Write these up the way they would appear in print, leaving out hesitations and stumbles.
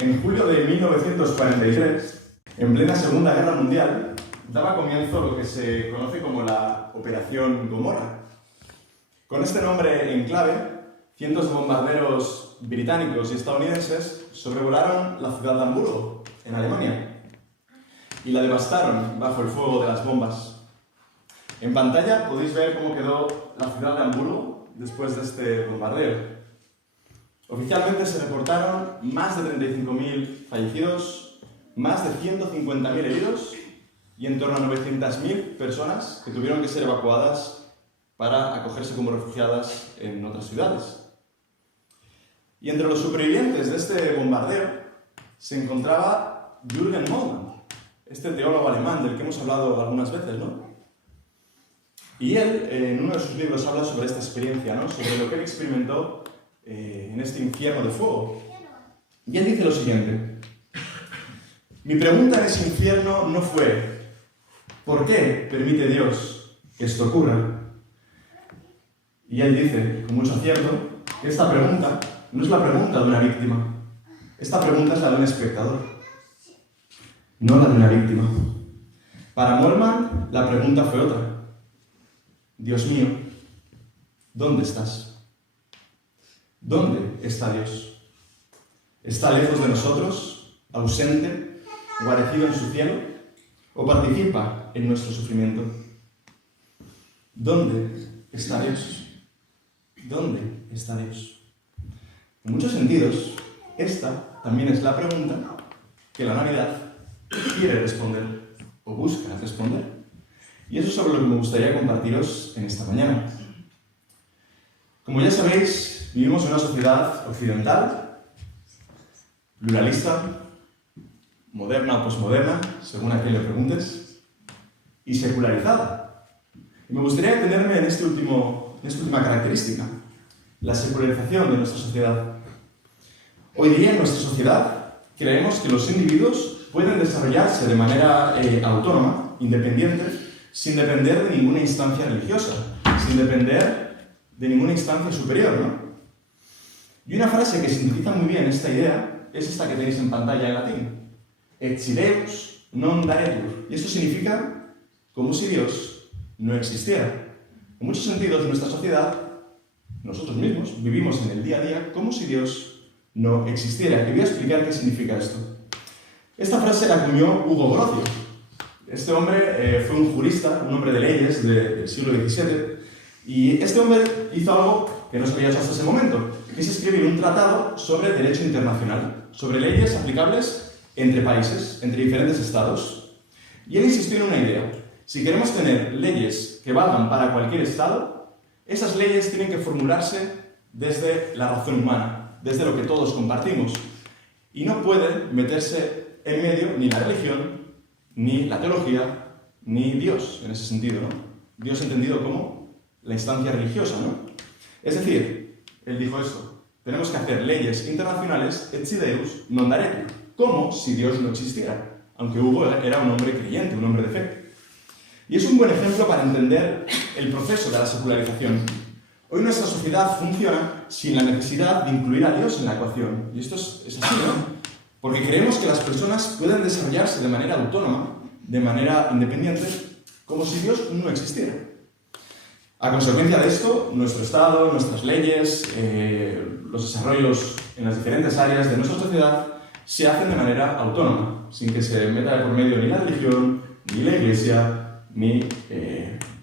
En julio de 1943, en plena Segunda Guerra Mundial, daba comienzo lo que se conoce como la Operación Gomorra. Con este nombre en clave, cientos de bombarderos británicos y estadounidenses sobrevolaron la ciudad de Hamburgo, en Alemania, y la devastaron bajo el fuego de las bombas. En pantalla podéis ver cómo quedó la ciudad de Hamburgo después de este bombardeo. Oficialmente se reportaron más de 35.000 fallecidos, más de 150.000 heridos y en torno a 900.000 personas que tuvieron que ser evacuadas para acogerse como refugiadas en otras ciudades. Y entre los supervivientes de este bombardeo se encontraba Jürgen Moltmann, este teólogo alemán del que hemos hablado algunas veces, ¿no? Y él, en uno de sus libros, habla sobre esta experiencia, ¿no? Sobre lo que él experimentó en este infierno de fuego. Y él dice lo siguiente: mi pregunta en ese infierno no fue ¿por qué permite Dios que esto ocurra? Y él dice, con mucho acierto, que esta pregunta no es la pregunta de una víctima. Esta pregunta es la de un espectador, no la de una víctima. Para Moltmann, la pregunta fue otra. Dios mío, ¿dónde estás? ¿Dónde está Dios? ¿Está lejos de nosotros, ausente, guarecido en su cielo, o participa en nuestro sufrimiento? ¿Dónde está Dios? ¿Dónde está Dios? En muchos sentidos, esta también es la pregunta que la Navidad quiere responder, o busca responder. Y eso es sobre lo que me gustaría compartiros en esta mañana. Como ya sabéis, vivimos en una sociedad occidental, pluralista, moderna o posmoderna, según a quién le preguntes, y secularizada. Y me gustaría detenerme en esta última característica, la secularización de nuestra sociedad. Hoy día en nuestra sociedad creemos que los individuos pueden desarrollarse de manera autónoma, independiente, sin depender de ninguna instancia religiosa, sin depender de ninguna instancia superior, ¿no? Y una frase que sintetiza muy bien esta idea es esta que tenéis en pantalla en latín: Etsi Deus non daretur. Y esto significa como si Dios no existiera. En muchos sentidos, en nuestra sociedad, nosotros mismos vivimos en el día a día como si Dios no existiera. Y voy a explicar qué significa esto. Esta frase la acuñó Hugo Grocio. Este hombre fue un jurista, un hombre de leyes del siglo XVII, y este hombre hizo algo que no se había hecho hasta ese momento, que es escribir un tratado sobre derecho internacional, sobre leyes aplicables entre países, entre diferentes estados. Y él insistió en una idea: si queremos tener leyes que valgan para cualquier estado, esas leyes tienen que formularse desde la razón humana, desde lo que todos compartimos. Y no puede meterse en medio ni la religión, ni la teología, ni Dios, en ese sentido, ¿no? Dios entendido como la instancia religiosa, ¿no? Es decir, él dijo esto: tenemos que hacer leyes internacionales etsi Deus non daretur, como si Dios no existiera, aunque Hugo era un hombre creyente, un hombre de fe. Y es un buen ejemplo para entender el proceso de la secularización. Hoy nuestra sociedad funciona sin la necesidad de incluir a Dios en la ecuación. Y esto es así, ¿no? Porque creemos que las personas pueden desarrollarse de manera autónoma, de manera independiente, como si Dios no existiera. A consecuencia de esto, nuestro Estado, nuestras leyes, los desarrollos en las diferentes áreas de nuestra sociedad se hacen de manera autónoma, sin que se meta de por medio ni la religión, ni la Iglesia, ni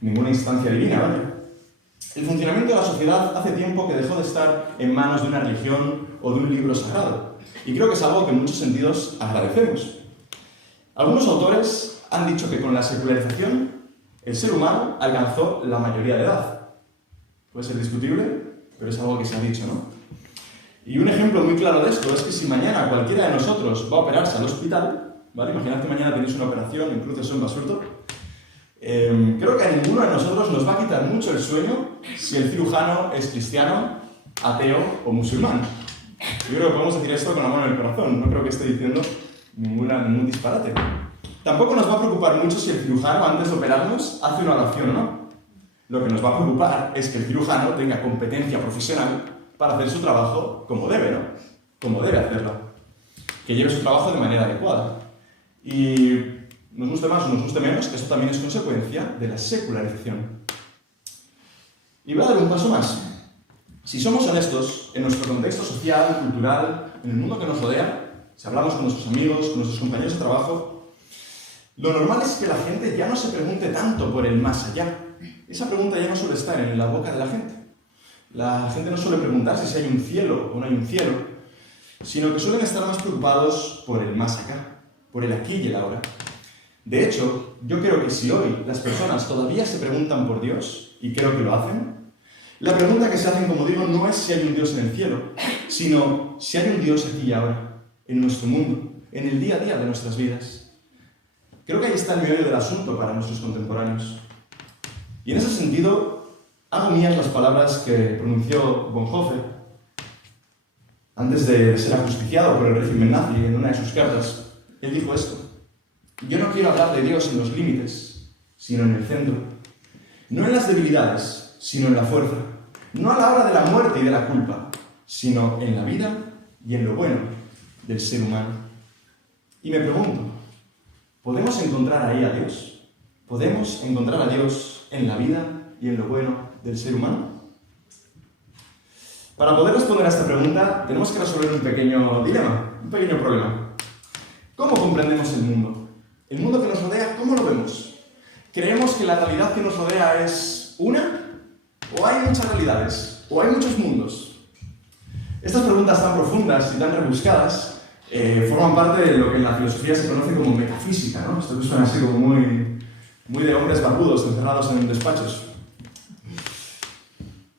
ninguna instancia divina, ¿vale? El funcionamiento de la sociedad hace tiempo que dejó de estar en manos de una religión o de un libro sagrado. Y creo que es algo que en muchos sentidos agradecemos. Algunos autores han dicho que con la secularización el ser humano alcanzó la mayoría de edad. Puede ser discutible, pero es algo que se ha dicho, ¿no? Y un ejemplo muy claro de esto es que si mañana cualquiera de nosotros va a operarse al hospital, ¿vale? Imaginad que mañana tenéis una operación en Cruces o en Basurto. Creo que a ninguno de nosotros nos va a quitar mucho el sueño si el cirujano es cristiano, ateo o musulmán. Yo creo que podemos decir esto con la mano en el corazón, no creo que esté diciendo ningún disparate. Tampoco nos va a preocupar mucho si el cirujano, antes de operarnos, hace una oración o no. Lo que nos va a preocupar es que el cirujano tenga competencia profesional para hacer su trabajo como debe, ¿no? Como debe hacerlo. que lleve su trabajo de manera adecuada. Y nos guste más o nos guste menos, eso también es consecuencia de la secularización. Y voy a dar un paso más. Si somos honestos, en nuestro contexto social, cultural, en el mundo que nos rodea, si hablamos con nuestros amigos, con nuestros compañeros de trabajo, lo normal es que la gente ya no se pregunte tanto por el más allá. Esa pregunta ya no suele estar en la boca de la gente. La gente no suele preguntarse si hay un cielo o no hay un cielo, sino que suelen estar más preocupados por el más acá, por el aquí y el ahora. De hecho, yo creo que si hoy las personas todavía se preguntan por Dios, y creo que lo hacen, la pregunta que se hacen, como digo, no es si hay un Dios en el cielo, sino si hay un Dios aquí y ahora, en nuestro mundo, en el día a día de nuestras vidas. Creo que ahí está el meollo del asunto para nuestros contemporáneos. Y en ese sentido, hago mías las palabras que pronunció Bonhoeffer antes de ser ajusticiado por el régimen nazi en una de sus cartas. Él dijo esto: yo no quiero hablar de Dios en los límites, sino en el centro. No en las debilidades, sino en la fuerza. No a la hora de la muerte y de la culpa, sino en la vida y en lo bueno del ser humano. Y me pregunto, ¿podemos encontrar ahí a Dios? ¿Podemos encontrar a Dios en la vida y en lo bueno del ser humano? Para poder responder a esta pregunta, tenemos que resolver un pequeño dilema, un pequeño problema. ¿Cómo comprendemos el mundo? ¿El mundo que nos rodea, cómo lo vemos? ¿Creemos que la realidad que nos rodea es una? ¿O hay muchas realidades? ¿O hay muchos mundos? Estas preguntas tan profundas y tan rebuscadas forman parte de lo que en la filosofía se conoce como metafísica, ¿no? Esto que suena así como muy de hombres barbudos encerrados en despachos.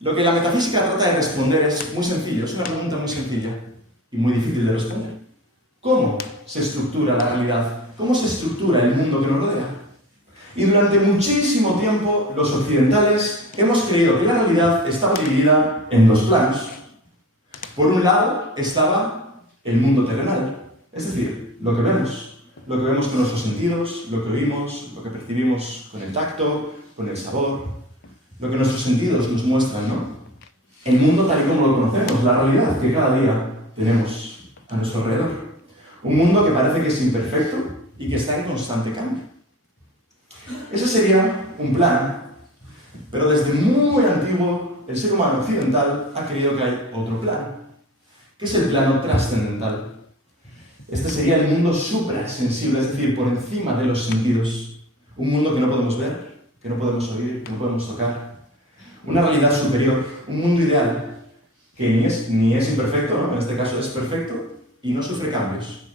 Lo que la metafísica trata de responder es muy sencillo, es una pregunta muy sencilla y muy difícil de responder. ¿Cómo se estructura la realidad? ¿Cómo se estructura el mundo que nos rodea? Y durante muchísimo tiempo, los occidentales hemos creído que la realidad estaba dividida en dos planos. Por un lado estaba el mundo terrenal, es decir, lo que vemos con nuestros sentidos, lo que oímos, lo que percibimos con el tacto, con el sabor, lo que nuestros sentidos nos muestran, ¿no? El mundo tal y como lo conocemos, la realidad que cada día tenemos a nuestro alrededor. Un mundo que parece que es imperfecto y que está en constante cambio. Ese sería un plan, pero desde muy antiguo el ser humano occidental ha creído que hay otro plan, que es el plano trascendental. Este sería el mundo suprasensible, es decir, por encima de los sentidos. Un mundo que no podemos ver, que no podemos oír, que no podemos tocar. Una realidad superior, un mundo ideal, que ni es imperfecto, ¿no? En este caso es perfecto, y no sufre cambios.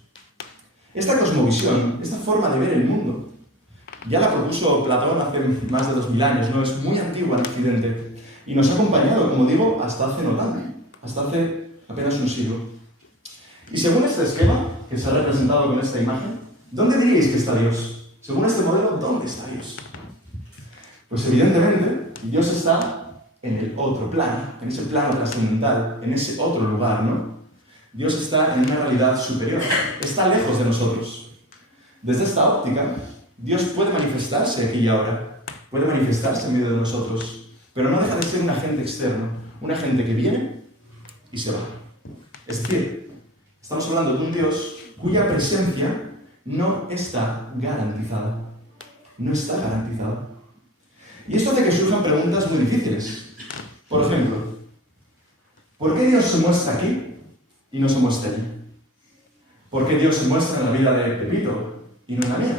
Esta cosmovisión, esta forma de ver el mundo, ya la propuso Platón hace más de 2000 años, ¿no? Es muy antigua en Occidente y nos ha acompañado, como digo, hasta hace no tanto, hasta hace apenas un siglo. Y según este esquema, que se ha representado con esta imagen, ¿dónde diríais que está Dios? Según este modelo, ¿dónde está Dios? Pues evidentemente, Dios está en el otro plano, en ese plano trascendental, en ese otro lugar, ¿no? Dios está en una realidad superior, está lejos de nosotros. Desde esta óptica, Dios puede manifestarse aquí y ahora, puede manifestarse en medio de nosotros, pero no deja de ser un agente externo, un agente que viene y se va. Es decir, estamos hablando de un Dios cuya presencia no está garantizada. No está garantizada. Y esto hace que surjan preguntas muy difíciles. Por ejemplo, ¿por qué Dios se muestra aquí y no se muestra allí? ¿Por qué Dios se muestra en la vida de Pepito y no en la mía?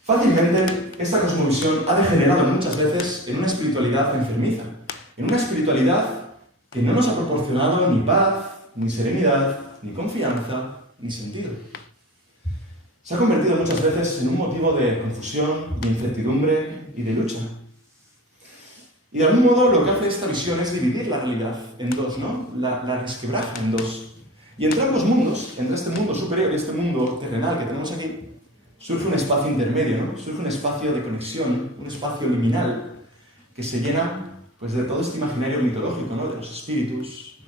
Fácilmente, esta cosmovisión ha degenerado muchas veces en una espiritualidad enfermiza, en una espiritualidad que no nos ha proporcionado ni paz, ni serenidad, ni confianza, ni sentido. Se ha convertido muchas veces en un motivo de confusión, de incertidumbre y de lucha. Y de algún modo lo que hace esta visión es dividir la realidad en dos, ¿no? La resquebraja en dos. Y entre ambos mundos, entre este mundo superior y este mundo terrenal que tenemos aquí, surge un espacio intermedio, ¿no? Surge un espacio de conexión, un espacio liminal, que se llena pues, de todo este imaginario mitológico, ¿no? De los espíritus,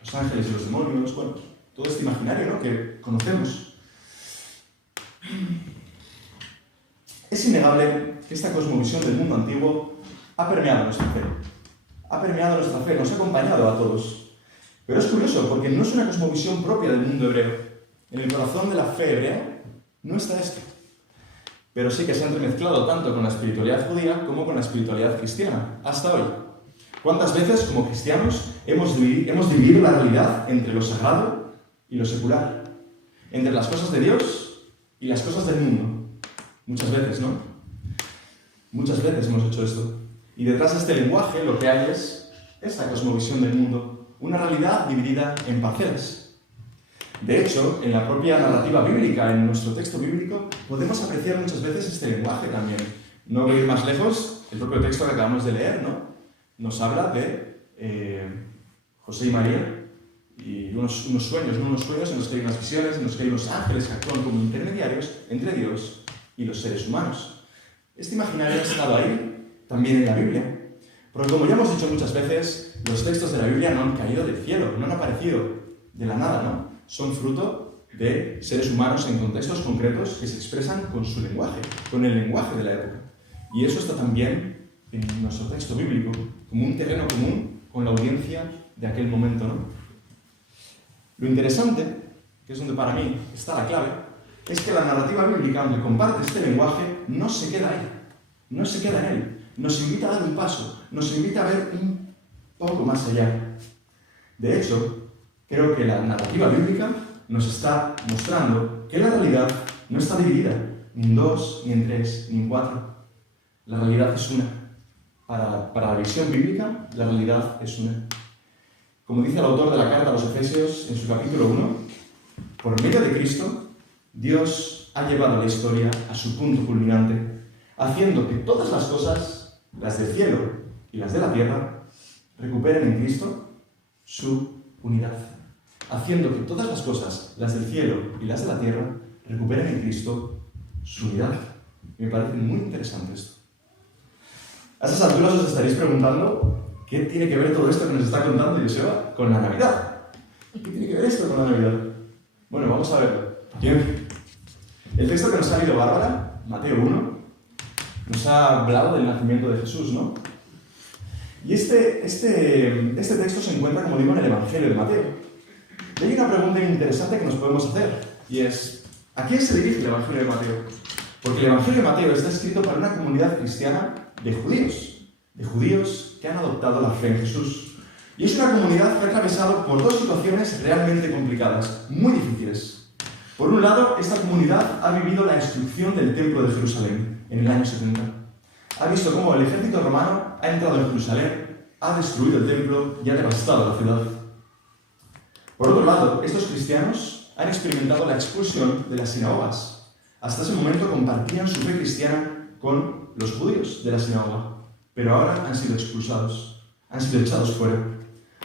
los ángeles y los demonios, bueno, todo este imaginario, ¿no? Que conocemos. Es innegable que esta cosmovisión del mundo antiguo ha permeado nuestra fe. Ha permeado nuestra fe, nos ha acompañado a todos. Pero es curioso, porque no es una cosmovisión propia del mundo hebreo. En el corazón de la fe hebrea no está esto. Pero sí que se ha entremezclado tanto con la espiritualidad judía como con la espiritualidad cristiana, hasta hoy. ¿Cuántas veces, como cristianos, hemos dividido la realidad entre lo sagrado y lo secular? Entre las cosas de Dios y las cosas del mundo. Muchas veces, ¿no? Muchas veces hemos hecho esto. Y detrás de este lenguaje lo que hay es esta cosmovisión del mundo, una realidad dividida en parcelas. De hecho, en la propia narrativa bíblica, en nuestro texto bíblico, podemos apreciar muchas veces este lenguaje también. No voy a ir más lejos, el propio texto que acabamos de leer, ¿no? Nos habla de José y María y unos sueños en los que hay unas visiones, en los que hay unos ángeles que actúan como intermediarios entre Dios y los seres humanos. Este imaginario ha estado ahí, también en la Biblia. Porque como ya hemos dicho muchas veces, los textos de la Biblia no han caído del cielo, no han aparecido de la nada, ¿no? Son fruto de seres humanos en contextos concretos que se expresan con su lenguaje, con el lenguaje de la época. Y eso está también en nuestro texto bíblico, como un terreno común con la audiencia de aquel momento, ¿no? Lo interesante, que es donde para mí está la clave, es que la narrativa bíblica, aunque comparte este lenguaje, no se queda ahí, no se queda en él. Nos invita a dar un paso, nos invita a ver un poco más allá. De hecho, creo que la narrativa bíblica nos está mostrando que la realidad no está dividida ni en dos, ni en tres, ni en cuatro. La realidad es una. Para la visión bíblica, la realidad es una. Como dice el autor de la carta a los Efesios en su capítulo 1, por medio de Cristo, Dios ha llevado la historia a su punto culminante, haciendo que todas las cosas, las del cielo y las de la tierra, recuperen en Cristo su unidad. Haciendo que todas las cosas, las del cielo y las de la tierra, recuperen en Cristo su unidad. Me parece muy interesante esto. A esas alturas os estaréis preguntando ¿qué tiene que ver todo esto que nos está contando Joseba con la Navidad? ¿Qué tiene que ver esto con la Navidad? Bueno, vamos a verlo. Bien. El texto que nos ha leído Bárbara, Mateo 1, nos ha hablado del nacimiento de Jesús, ¿no? Y este texto se encuentra, como digo, en el Evangelio de Mateo. Y hay una pregunta interesante que nos podemos hacer, y es, ¿a quién se dirige el Evangelio de Mateo? Porque el Evangelio de Mateo está escrito para una comunidad cristiana de judíos que han adoptado la fe en Jesús. Y es una comunidad que ha atravesado por dos situaciones realmente complicadas, muy difíciles. Por un lado, esta comunidad ha vivido la destrucción del Templo de Jerusalén en el año 70. Ha visto cómo el ejército romano ha entrado en Jerusalén, ha destruido el templo y ha devastado la ciudad. Por otro lado, estos cristianos han experimentado la expulsión de las sinagogas. Hasta ese momento compartían su fe cristiana con los judíos de la sinagoga, pero ahora han sido expulsados, han sido echados fuera.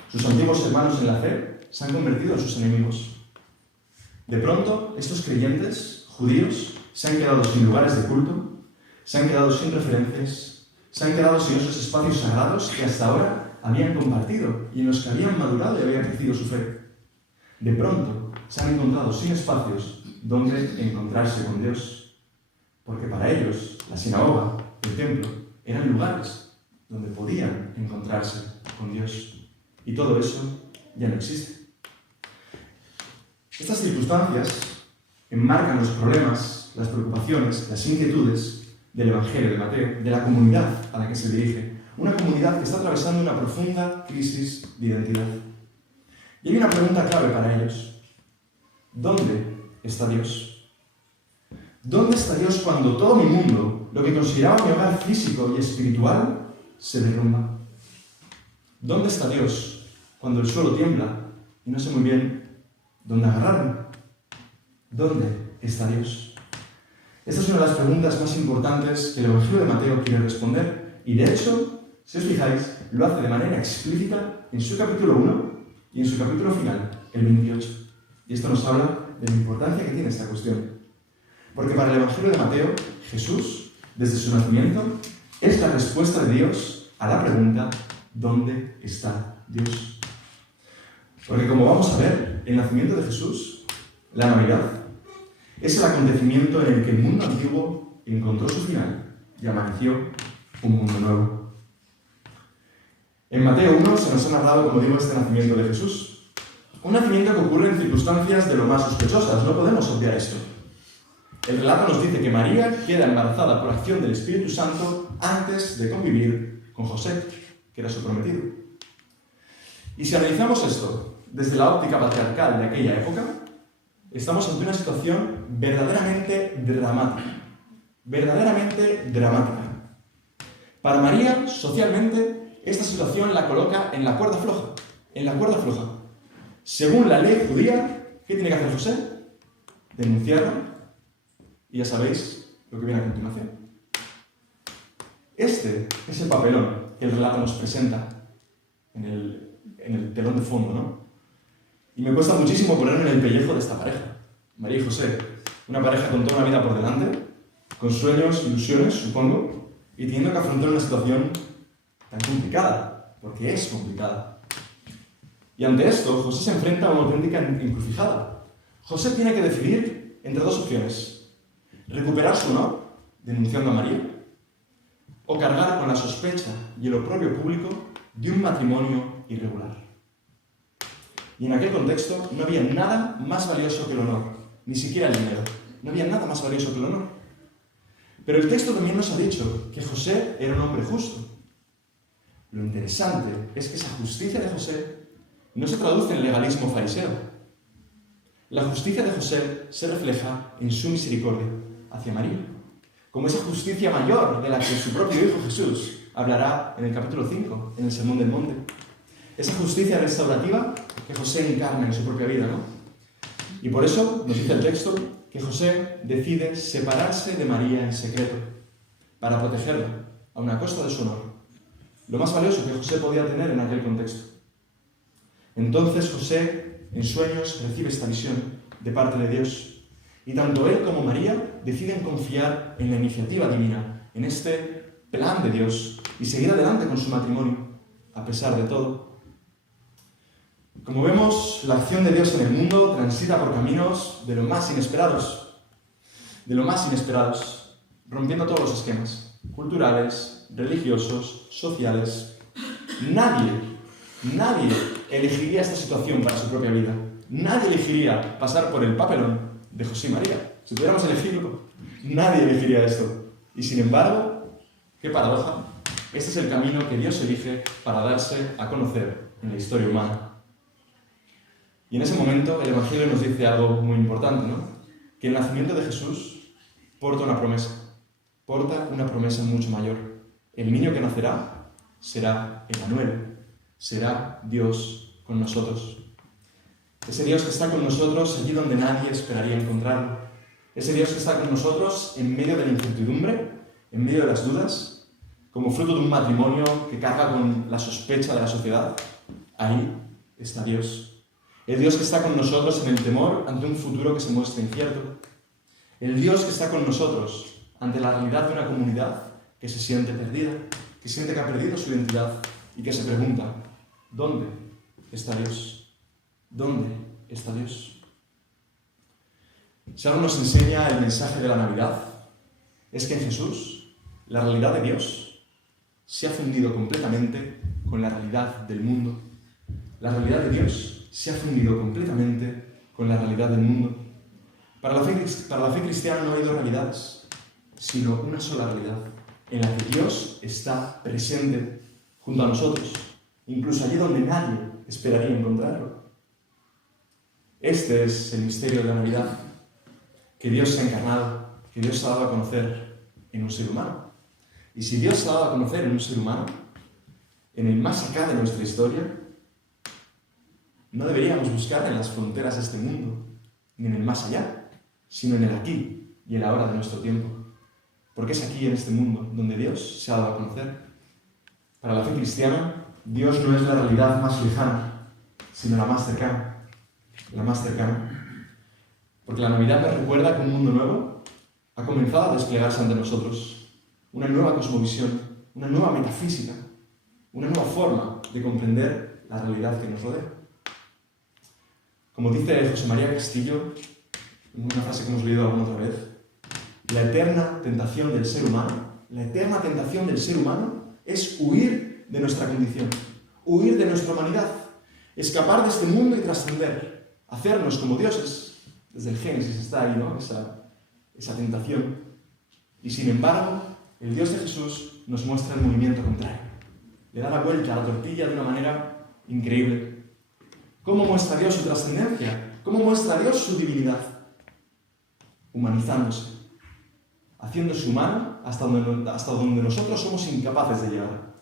Sus antiguos hermanos en la fe se han convertido en sus enemigos. De pronto, estos creyentes judíos se han quedado sin lugares de culto, se han quedado sin referencias, se han quedado sin esos espacios sagrados que hasta ahora habían compartido y en los que habían madurado y había crecido su fe. De pronto, se han encontrado sin espacios donde encontrarse con Dios, porque para ellos la sinagoga, el templo, eran lugares donde podían encontrarse con Dios. Y todo eso ya no existe. Estas circunstancias enmarcan los problemas, las preocupaciones, las inquietudes del Evangelio de Mateo, de la comunidad a la que se dirige. Una comunidad que está atravesando una profunda crisis de identidad. Y hay una pregunta clave para ellos. ¿Dónde está Dios? ¿Dónde está Dios cuando todo mi mundo, lo que consideraba mi hogar físico y espiritual, se derrumba? ¿Dónde está Dios cuando el suelo tiembla y no sé muy bien dónde agarrarme? ¿Dónde está Dios? Esta es una de las preguntas más importantes que el Evangelio de Mateo quiere responder. Y de hecho, si os fijáis, lo hace de manera explícita en su capítulo 1 y en su capítulo final, el 28. Y esto nos habla de la importancia que tiene esta cuestión. Porque para el Evangelio de Mateo, Jesús, desde su nacimiento, es la respuesta de Dios a la pregunta ¿dónde está Dios? Porque como vamos a ver, el nacimiento de Jesús, la Navidad, es el acontecimiento en el que el mundo antiguo encontró su final y amaneció un mundo nuevo. En Mateo 1 se nos ha narrado, como digo, este nacimiento de Jesús. Un nacimiento que ocurre en circunstancias de lo más sospechosas, no podemos obviar esto. El relato nos dice que María queda embarazada por acción del Espíritu Santo antes de convivir con José, que era su prometido. Y si analizamos esto desde la óptica patriarcal de aquella época, estamos ante una situación verdaderamente dramática. Verdaderamente dramática. Para María, socialmente, esta situación la coloca en la cuerda floja. En la cuerda floja. Según la ley judía, ¿qué tiene que hacer José? Denunciarla. Y ya sabéis lo que viene a continuación. Este es el papelón que el relato nos presenta en el telón de fondo, ¿no? Y me cuesta muchísimo ponerme en el pellejo de esta pareja, María y José. Una pareja con toda una vida por delante, con sueños, ilusiones, supongo, y teniendo que afrontar una situación tan complicada, porque es complicada. Y ante esto, José se enfrenta a una auténtica encrucijada. José tiene que decidir entre dos opciones: recuperar su honor, denunciando a María, o cargar con la sospecha y el oprobio público de un matrimonio irregular. Y en aquel contexto no había nada más valioso que el honor, ni siquiera el dinero. No había nada más valioso que el honor. Pero el texto también nos ha dicho que José era un hombre justo. Lo interesante es que esa justicia de José no se traduce en legalismo fariseo. La justicia de José se refleja en su misericordia hacia María, como esa justicia mayor de la que su propio Hijo Jesús hablará en el capítulo 5, en el Sermón del Monte. Esa justicia restaurativa que José encarna en su propia vida, ¿no? Y por eso nos dice el texto que José decide separarse de María en secreto para protegerla, a una costa de su honor, lo más valioso que José podía tener en aquel contexto. Entonces José, en sueños, recibe esta visión de parte de Dios, y tanto él como María deciden confiar en la iniciativa divina, en este plan de Dios, y seguir adelante con su matrimonio, a pesar de todo. Como vemos, la acción de Dios en el mundo transita por caminos de lo más inesperados, rompiendo todos los esquemas culturales, religiosos, sociales. Nadie elegiría esta situación para su propia vida. Nadie elegiría pasar por el papelón de José y María. Si pudiéramos elegirlo, nadie elegiría esto. Y sin embargo, qué paradoja, este es el camino que Dios elige para darse a conocer en la historia humana. Y en ese momento el Evangelio nos dice algo muy importante, ¿no? Que el nacimiento de Jesús porta una promesa mucho mayor. El niño que nacerá será Emmanuel, será Dios con nosotros. Ese Dios que está con nosotros allí donde nadie esperaría encontrarlo. Ese Dios que está con nosotros en medio de la incertidumbre, en medio de las dudas, como fruto de un matrimonio que carga con la sospecha de la sociedad. Ahí está Dios. El Dios que está con nosotros en el temor ante un futuro que se muestra incierto. El Dios que está con nosotros ante la realidad de una comunidad que se siente perdida, que siente que ha perdido su identidad y que se pregunta: ¿dónde está Dios? ¿Dónde está Dios? Si algo nos enseña el mensaje de la Navidad, es que en Jesús la realidad de Dios se ha fundido completamente con la realidad del mundo. La realidad de Dios se ha fundido completamente con la realidad del mundo. Para la fe cristiana no hay dos realidades, sino una sola realidad, en la que Dios está presente junto a nosotros, incluso allí donde nadie esperaría encontrarlo. Este es el misterio de la Navidad, que Dios se ha encarnado, que Dios se ha dado a conocer en un ser humano. Y si Dios se ha dado a conocer en un ser humano, en el más acá de nuestra historia, no deberíamos buscar en las fronteras de este mundo, ni en el más allá, sino en el aquí y el ahora de nuestro tiempo. Porque es aquí, en este mundo, donde Dios se ha dado a conocer. Para la fe cristiana, Dios no es la realidad más lejana, sino la más cercana. La más cercana. Porque la Navidad nos recuerda que un mundo nuevo ha comenzado a desplegarse ante nosotros. Una nueva cosmovisión, una nueva metafísica, una nueva forma de comprender la realidad que nos rodea. Como dice José María Castillo, en una frase que hemos leído alguna otra vez, la eterna tentación del ser humano es huir de nuestra condición, huir de nuestra humanidad, escapar de este mundo y trascender, hacernos como dioses. Desde el Génesis está ahí, ¿no? Esa tentación. Y sin embargo, el Dios de Jesús nos muestra el movimiento contrario. Le da la vuelta a la tortilla de una manera increíble. ¿Cómo muestra Dios su trascendencia? ¿Cómo muestra Dios su divinidad? Humanizándose, haciéndose humano hasta donde nosotros somos incapaces de llegar.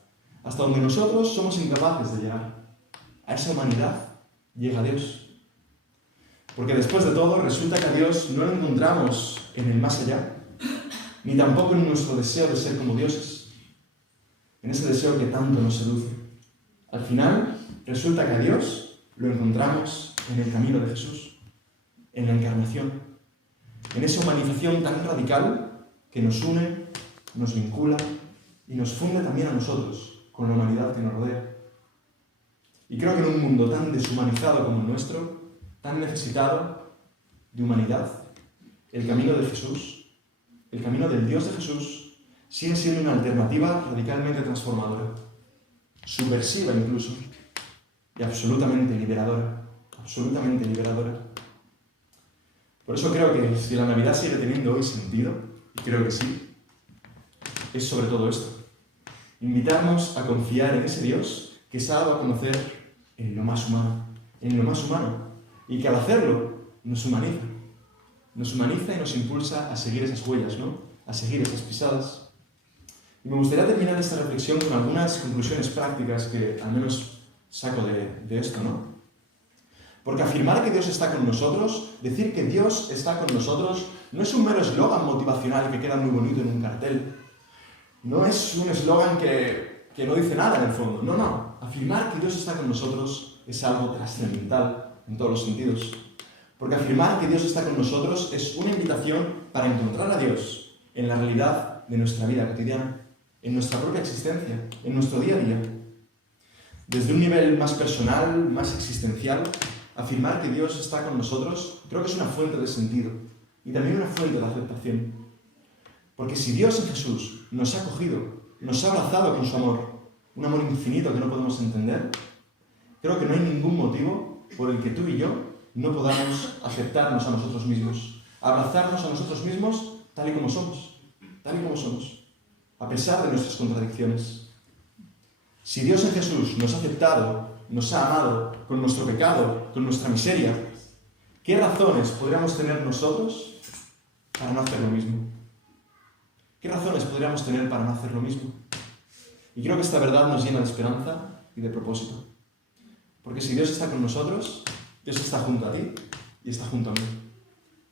Hasta donde nosotros somos incapaces de llegar. A esa humanidad llega Dios. Porque después de todo, resulta que a Dios no lo encontramos en el más allá, ni tampoco en nuestro deseo de ser como dioses, en ese deseo que tanto nos seduce. Al final, resulta que a Dios lo encontramos en el camino de Jesús, en la encarnación, en esa humanización tan radical que nos une, nos vincula y nos funde también a nosotros con la humanidad que nos rodea. Y creo que en un mundo tan deshumanizado como el nuestro, tan necesitado de humanidad, el camino de Jesús, el camino del Dios de Jesús, sigue siendo una alternativa radicalmente transformadora, subversiva incluso, y absolutamente liberadora, absolutamente liberadora. Por eso creo que si la Navidad sigue teniendo hoy sentido, y creo que sí, es sobre todo esto. Invitarnos a confiar en ese Dios que se ha dado a conocer en lo más humano, y que al hacerlo nos humaniza y nos impulsa a seguir esas huellas, ¿no? A seguir esas pisadas. Y me gustaría terminar esta reflexión con algunas conclusiones prácticas que al menos saco de esto, ¿no? Porque afirmar que Dios está con nosotros, decir que Dios está con nosotros, no es un mero eslogan motivacional que queda muy bonito en un cartel. No es un eslogan que no dice nada en el fondo. No. Afirmar que Dios está con nosotros es algo trascendental en todos los sentidos. Porque afirmar que Dios está con nosotros es una invitación para encontrar a Dios en la realidad de nuestra vida cotidiana, en nuestra propia existencia, en nuestro día a día. Desde un nivel más personal, más existencial, afirmar que Dios está con nosotros creo que es una fuente de sentido y también una fuente de aceptación. Porque si Dios en Jesús nos ha acogido, nos ha abrazado con su amor, un amor infinito que no podemos entender, creo que no hay ningún motivo por el que tú y yo no podamos aceptarnos a nosotros mismos, abrazarnos a nosotros mismos tal y como somos, a pesar de nuestras contradicciones. Si Dios en Jesús nos ha aceptado, nos ha amado con nuestro pecado, con nuestra miseria, ¿qué razones podríamos tener nosotros para no hacer lo mismo? ¿Qué razones podríamos tener para no hacer lo mismo? Y creo que esta verdad nos llena de esperanza y de propósito. Porque si Dios está con nosotros, Dios está junto a ti y está junto a mí,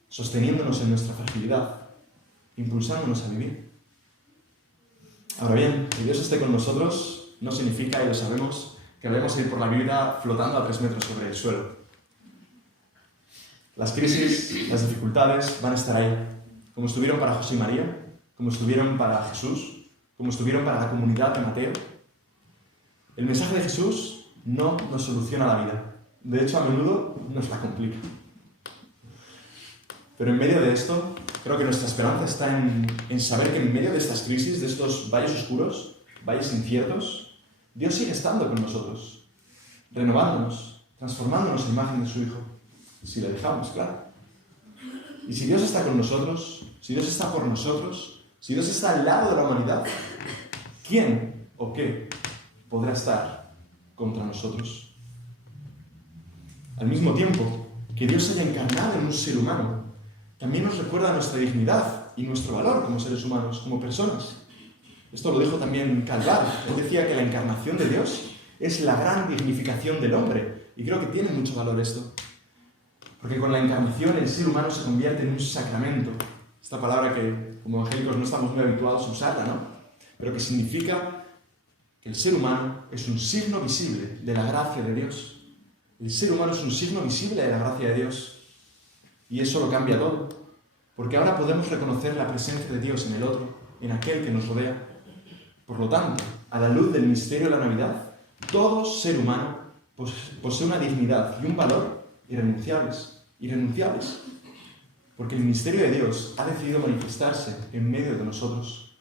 sosteniéndonos en nuestra fragilidad, impulsándonos a vivir. Ahora bien, que Dios esté con nosotros no significa, y lo sabemos, que vayamos a ir por la vida flotando a 3 metros sobre el suelo. Las crisis, las dificultades van a estar ahí, como estuvieron para José y María, como estuvieron para Jesús, como estuvieron para la comunidad de Mateo. El mensaje de Jesús no nos soluciona la vida. De hecho, a menudo nos la complica. Pero en medio de esto, creo que nuestra esperanza está en saber que en medio de estas crisis, de estos valles oscuros, valles inciertos, Dios sigue estando con nosotros, renovándonos, transformándonos en imagen de su Hijo. Si le dejamos, claro. Y si Dios está con nosotros, si Dios está por nosotros, si Dios está al lado de la humanidad, ¿quién o qué podrá estar contra nosotros? Al mismo tiempo que Dios haya encarnado en un ser humano, también nos recuerda nuestra dignidad y nuestro valor como seres humanos, como personas. Esto lo dijo también Calvar. Él decía que la encarnación de Dios es la gran dignificación del hombre. Y creo que tiene mucho valor esto. Porque con la encarnación el ser humano se convierte en un sacramento. Esta palabra que como evangélicos no estamos muy habituados a usarla, ¿no? Pero que significa que el ser humano es un signo visible de la gracia de Dios. El ser humano es un signo visible de la gracia de Dios. Y eso lo cambia todo. Porque ahora podemos reconocer la presencia de Dios en el otro, en aquel que nos rodea. Por lo tanto, a la luz del misterio de la Navidad, todo ser humano posee una dignidad y un valor irrenunciables. Porque el misterio de Dios ha decidido manifestarse en medio de nosotros.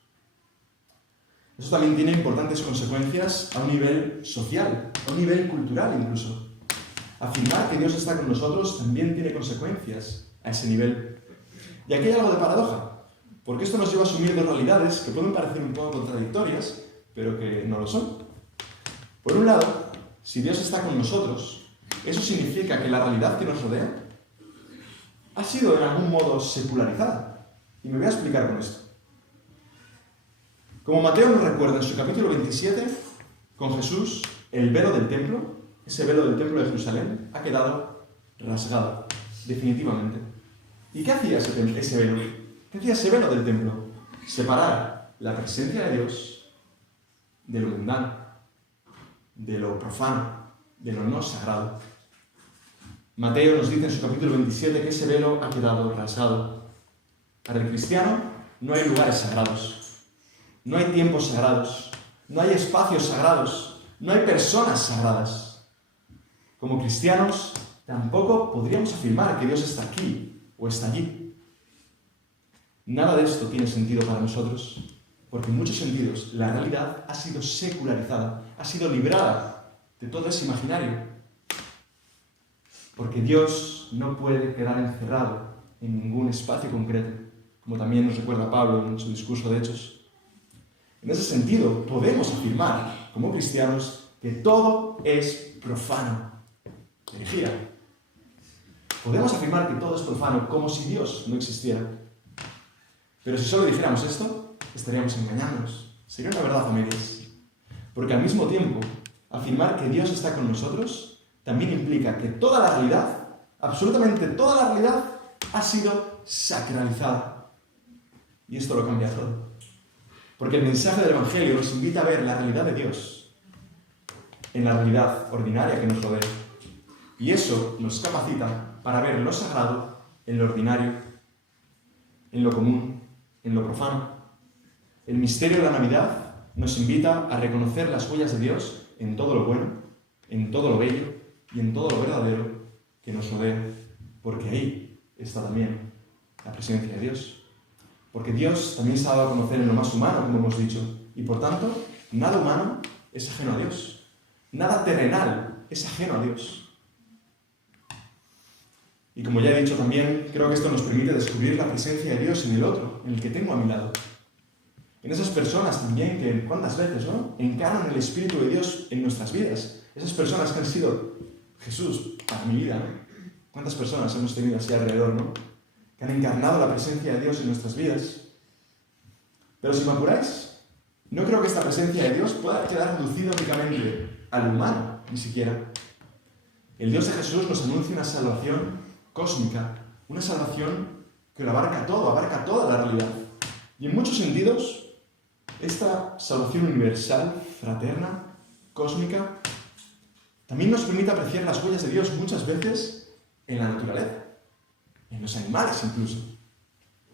Eso también tiene importantes consecuencias a un nivel social, a un nivel cultural incluso. Afirmar que Dios está con nosotros también tiene consecuencias a ese nivel. Y aquí hay algo de paradoja, porque esto nos lleva a asumir dos realidades que pueden parecer un poco contradictorias, pero que no lo son. Por un lado, si Dios está con nosotros, eso significa que la realidad que nos rodea ha sido en algún modo secularizada. Y me voy a explicar con esto. Como Mateo nos recuerda en su capítulo 27, con Jesús, el velo del templo, ese velo del templo de Jerusalén, ha quedado rasgado, definitivamente. ¿Y qué hacía ese velo? ¿Qué hacía ese velo del templo? Separar la presencia de Dios de lo mundano, de lo profano, de lo no sagrado. Mateo nos dice en su capítulo 27 que ese velo ha quedado rasgado. Para el cristiano no hay lugares sagrados. No hay tiempos sagrados, no hay espacios sagrados, no hay personas sagradas. Como cristianos, tampoco podríamos afirmar que Dios está aquí o está allí. Nada de esto tiene sentido para nosotros, porque en muchos sentidos la realidad ha sido secularizada, ha sido librada de todo ese imaginario. Porque Dios no puede quedar encerrado en ningún espacio concreto, como también nos recuerda Pablo en su discurso de Hechos. En ese sentido, podemos afirmar, como cristianos, que todo es profano. Herejía. Podemos afirmar que todo es profano, como si Dios no existiera. Pero si solo dijéramos esto, estaríamos engañándonos. Sería una verdad a medias. Porque al mismo tiempo, afirmar que Dios está con nosotros también implica que toda la realidad, absolutamente toda la realidad, ha sido sacralizada. Y esto lo cambia todo. Porque el mensaje del Evangelio nos invita a ver la realidad de Dios en la realidad ordinaria que nos rodea. Y eso nos capacita para ver lo sagrado en lo ordinario, en lo común, en lo profano. El misterio de la Navidad nos invita a reconocer las huellas de Dios en todo lo bueno, en todo lo bello y en todo lo verdadero que nos rodea. Porque ahí está también la presencia de Dios. Porque Dios también se ha dado a conocer en lo más humano, como hemos dicho, y por tanto, nada humano es ajeno a Dios. Nada terrenal es ajeno a Dios. Y como ya he dicho también, creo que esto nos permite descubrir la presencia de Dios en el otro, en el que tengo a mi lado. En esas personas también que, ¿cuántas veces, no?, encarnan el Espíritu de Dios en nuestras vidas. Esas personas que han sido Jesús para mi vida, ¿no? ¿Cuántas personas hemos tenido así alrededor, no?, que han encarnado la presencia de Dios en nuestras vidas. Pero si me apuráis, no creo que esta presencia de Dios pueda quedar reducida únicamente al humano, ni siquiera. El Dios de Jesús nos anuncia una salvación cósmica, una salvación que lo abarca todo, abarca toda la realidad. Y en muchos sentidos, esta salvación universal, fraterna, cósmica, también nos permite apreciar las huellas de Dios muchas veces en la naturaleza, en los animales incluso.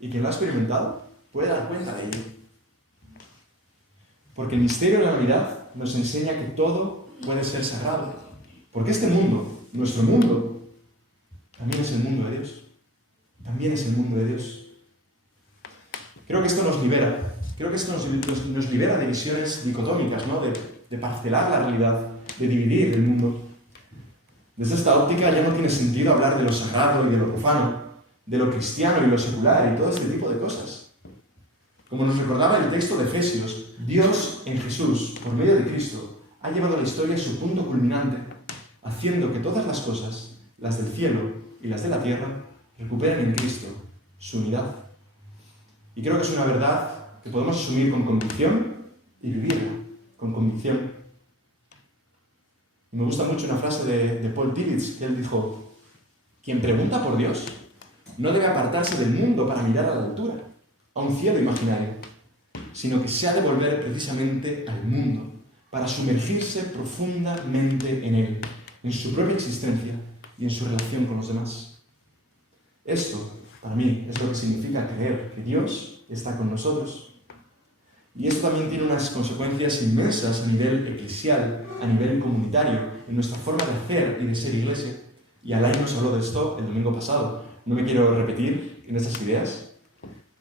Y quien lo ha experimentado puede dar cuenta de ello. Porque el misterio de la Navidad nos enseña que todo puede ser sagrado. Porque este mundo, nuestro mundo, también es el mundo de Dios. También es el mundo de Dios. Creo que esto nos libera. Creo que esto nos libera de visiones dicotómicas, ¿no?, de parcelar la realidad, de dividir el mundo. Desde esta óptica ya no tiene sentido hablar de lo sagrado y de lo profano, de lo cristiano y lo secular y todo este tipo de cosas. Como nos recordaba el texto de Efesios, Dios en Jesús, por medio de Cristo, ha llevado la historia a su punto culminante, haciendo que todas las cosas, las del cielo y las de la tierra, recuperen en Cristo su unidad. Y creo que es una verdad que podemos asumir con convicción y vivirla con convicción. Y me gusta mucho una frase de Paul Tillich, que él dijo: quien pregunta por Dios no debe apartarse del mundo para mirar a la altura, a un cielo imaginario, sino que se ha de volver precisamente al mundo, para sumergirse profundamente en él, en su propia existencia y en su relación con los demás. Esto, para mí, es lo que significa creer que Dios está con nosotros. Y esto también tiene unas consecuencias inmensas a nivel eclesial, a nivel comunitario, en nuestra forma de hacer y de ser iglesia. Y Alain nos habló de esto el domingo pasado. No me quiero repetir en estas ideas,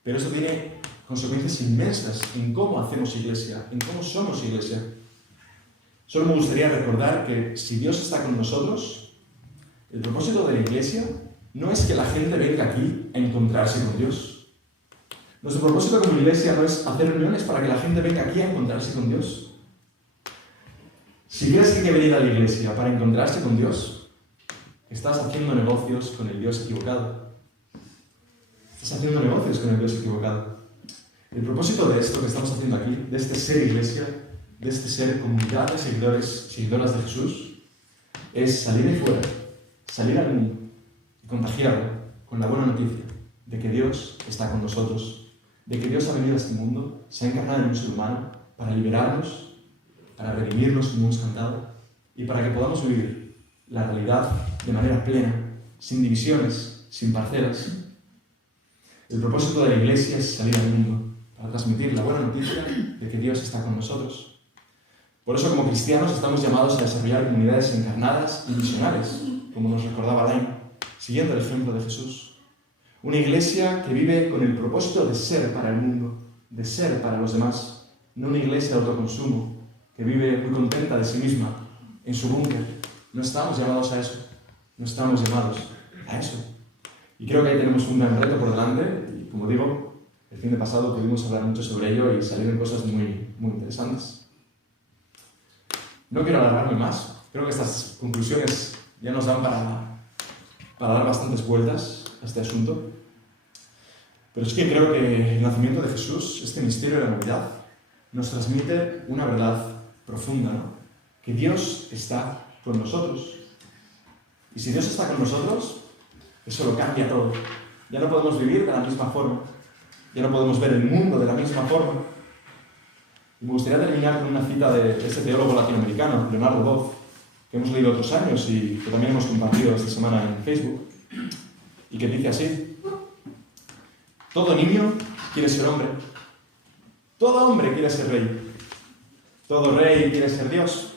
pero esto tiene consecuencias inmensas en cómo hacemos iglesia, en cómo somos iglesia. Solo me gustaría recordar que si Dios está con nosotros, El propósito de la Iglesia no es que la gente venga aquí a encontrarse con Dios. Nuestro propósito como Iglesia no es hacer reuniones para que la gente venga aquí a encontrarse con Dios. Si crees que hay que venir a la Iglesia para encontrarse con Dios, estás haciendo negocios con el Dios equivocado. Estás haciendo negocios con el Dios equivocado. El propósito de esto que estamos haciendo aquí, de este ser Iglesia, de este ser comunidad de seguidores, seguidoras de Jesús, es salir de fuera, salir al mundo y contagiarlo con la buena noticia de que Dios está con nosotros, de que Dios ha venido a este mundo, se ha encarnado en un ser humano para liberarnos, para redimirnos, como hemos cantado, y para que podamos vivir la realidad de manera plena, sin divisiones, sin parcelas. El propósito de la Iglesia es salir al mundo para transmitir la buena noticia de que Dios está con nosotros. Por eso, como cristianos, estamos llamados a desarrollar comunidades encarnadas y misionales, como nos recordaba Alain, siguiendo el ejemplo de Jesús. Una iglesia que vive con el propósito de ser para el mundo, de ser para los demás, no una iglesia de autoconsumo, que vive muy contenta de sí misma, en su búnker. No estamos llamados a eso, no estamos llamados a eso. Y creo que ahí tenemos un gran reto por delante, y como digo, el fin de pasado pudimos hablar mucho sobre ello y salieron cosas muy interesantes. No quiero alargarme más, creo que estas conclusiones ya nos dan para dar bastantes vueltas a este asunto. Pero es que creo que el nacimiento de Jesús, este misterio de la Navidad, nos transmite una verdad profunda, ¿no? Que Dios está con nosotros. Y si Dios está con nosotros, eso lo cambia todo. Ya no podemos vivir de la misma forma. Ya no podemos ver el mundo de la misma forma. Y me gustaría terminar con una cita de ese teólogo latinoamericano, Leonardo Boff, que hemos leído otros años y que también hemos compartido esta semana en Facebook, y que dice así: todo niño quiere ser hombre. Todo hombre quiere ser rey. Todo rey quiere ser Dios.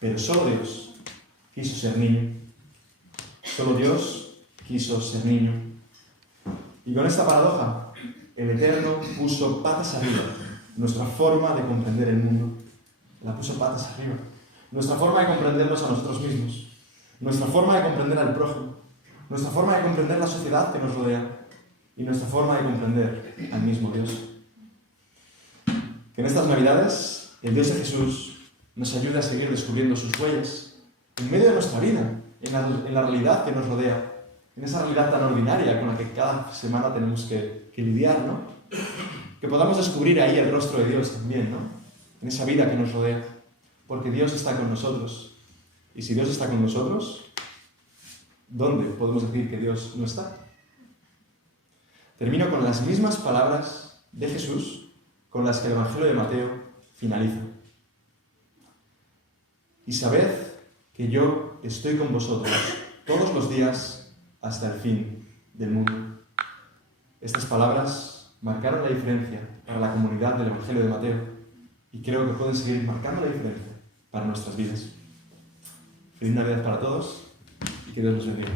Pero solo Dios quiso ser niño. Solo Dios quiso ser niño. Y con esta paradoja, el Eterno puso patas arriba nuestra forma de comprender el mundo. La puso patas arriba. Nuestra forma de comprendernos a nosotros mismos. Nuestra forma de comprender al prójimo. Nuestra forma de comprender la sociedad que nos rodea. Y nuestra forma de comprender al mismo Dios. Que en estas Navidades el Dios de Jesús nos ayude a seguir descubriendo sus huellas en medio de nuestra vida, en la realidad que nos rodea, en esa realidad tan ordinaria con la que cada semana tenemos que lidiar, ¿no? Que podamos descubrir ahí el rostro de Dios también, ¿no? En esa vida que nos rodea, porque Dios está con nosotros. Y si Dios está con nosotros, ¿dónde podemos decir que Dios no está? Termino con las mismas palabras de Jesús con las que el Evangelio de Mateo finaliza. Y sabed que yo estoy con vosotros todos los días hasta el fin del mundo. Estas palabras marcaron la diferencia para la comunidad del Evangelio de Mateo y creo que pueden seguir marcando la diferencia para nuestras vidas. Feliz Navidad para todos y que Dios los bendiga.